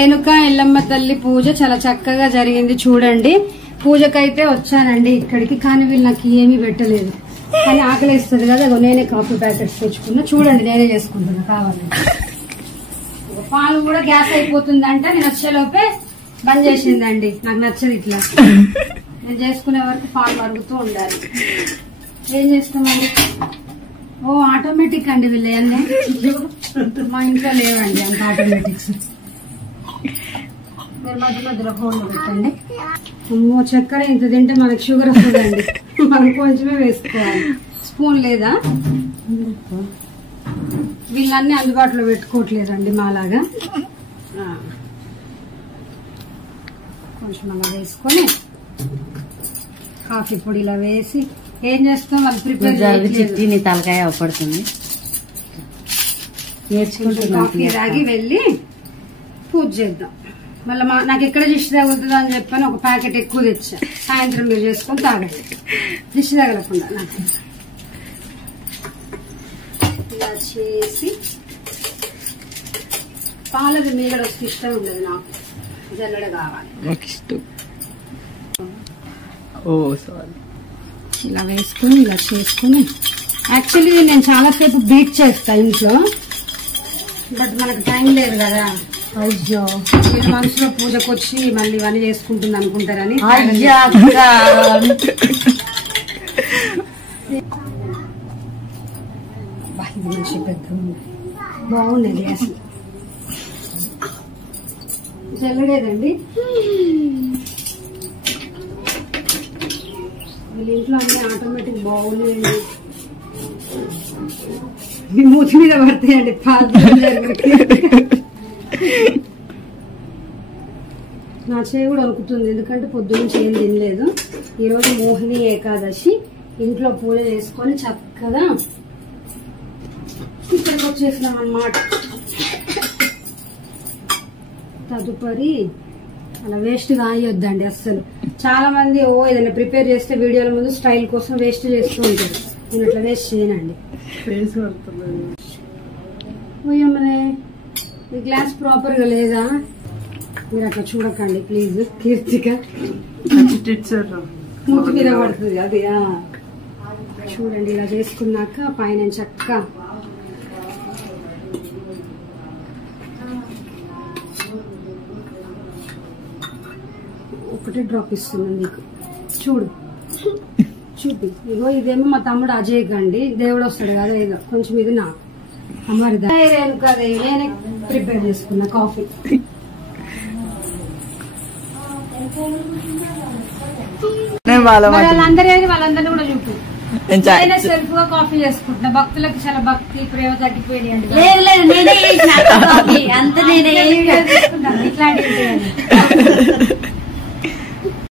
రేణుక ఎల్లమ్మ తల్లి పూజ చాలా చక్కగా జరిగింది. చూడండి, పూజకైతే వచ్చానండి ఇక్కడికి, కానీ వీళ్ళు నాకు ఏమీ పెట్టలేదు. కానీ ఆకలిస్తుంది కదా, నేనే కాఫీ ప్యాకెట్స్ తెచ్చుకున్నా. చూడండి, నేనే చేసుకుంటున్నా కావాలి. పాలు కూడా గ్యాస్ అయిపోతుంది అంటే నేను వచ్చేలోపే బంద్ చేసిందండి. నాకు నచ్చదు ఇట్లా, నేను చేసుకునే వరకు పాలు మరుగుతూ ఉండాలి. ఏం చేస్తామండి? ఓ ఆటోమేటిక్ అండి వీళ్ళన్నీ, మా ఇంట్లో లేవండి అంత ఆటోమేటిక్స్. మీరు మధ్య మధ్యలో ఫోన్లో పెట్టండి. అమ్మో, చక్కెర ఇంత తింటే మనకు షుగర్ వస్తుందండి, మనం కొంచెమే వేసుకోవాలి. స్పూన్ లేదా? వీళ్ళన్నీ అందుబాటులో పెట్టుకోవట్లేదండి మాలాగా. కొంచెం అలా వేసుకొని కాఫీ పొడి ఇలా వేసి ఏం చేస్తాం, వాళ్ళు ప్రిపేర్ చిట్టి తలకాయ అవపడుతుంది. కాఫీ తాగి వెళ్ళి పూజ చేద్దాం. మళ్ళీ నాకు ఎక్కడ దిష్టి తగులుతుందో అని చెప్పని ఒక ప్యాకెట్ ఎక్కువ తెచ్చా. సాయంత్రం మీరు చేసుకొని తాగండి, దిష్టి తగలకుండా. నాకు ఇలా చేసి పాలది మీగడ వస్తే ఇష్టం ఉండదు నాకు, జల్లడ కావాలి. ఇలా వేసుకుని ఇలా చేసుకుని, యాక్చువల్లీ నేను చాలాసేపు బీట్ చేస్తా ఇంట్లో, బట్ మనకు టైం లేదు కదా. అయ్యో, మీరు మనసులో పూజకు వచ్చి మళ్ళీ ఇవన్నీ చేసుకుంటుంది అనుకుంటారని. మంచి పెద్ద బాగుంది అసలు, జల్లడేదండి. వీళ్ళ ఇంట్లో అన్ని ఆటోమేటిక్ బాగున్నాయండి. మీ మూతి మీద పడతాయండి పాలు. నా చేయి కూడా అనుకుతుంది, ఎందుకంటే పొద్దున్న ఏం తినలేదు. ఈరోజు మోహిని ఏకాదశి, ఇంట్లో పూజ చేసుకొని చక్కగా ఇక్కడికి వచ్చేసినాం అన్నమాట. తదుపరి అలా వేస్ట్ కాయొద్దండి అస్సలు. చాలా మంది ఏదైనా ప్రిపేర్ చేస్తే వీడియోల ముందు స్టైల్ కోసం వేస్ట్ చేస్తూ ఉంటారు. నేను అట్లా వేస్ట్ చేయనండి. ఓయమ్మనే, ఈ గ్లాస్ ప్రాపర్ గా లేదా? మీరు అట్లా చూడకండి ప్లీజ్. కీర్తిక మూతి మీద పడుతుంది అది. చూడండి, ఇలా చేసుకున్నాక పైన చక్కగా ఒకటి డ్రాప్ ఇస్తున్నాను నీకు. చూడు చూపి. ఇగో ఇదేమో మా తమ్ముడు అజయ్ కండి, దేవుడు వస్తాడు కదా, ఇదో కొంచెం ఇది నాకు అమ్మరిదా. నేనే ప్రిపేర్ చేసుకున్నా కాఫీ. వాళ్ళందరినీ కూడా చూపు. నేనే సెల్ఫ్ గా కాఫీ చేసుకుంటున్నా. భక్తులకు చాలా భక్తి ప్రేమ తగ్గిపోయింది అండి. ఇట్లాంటివి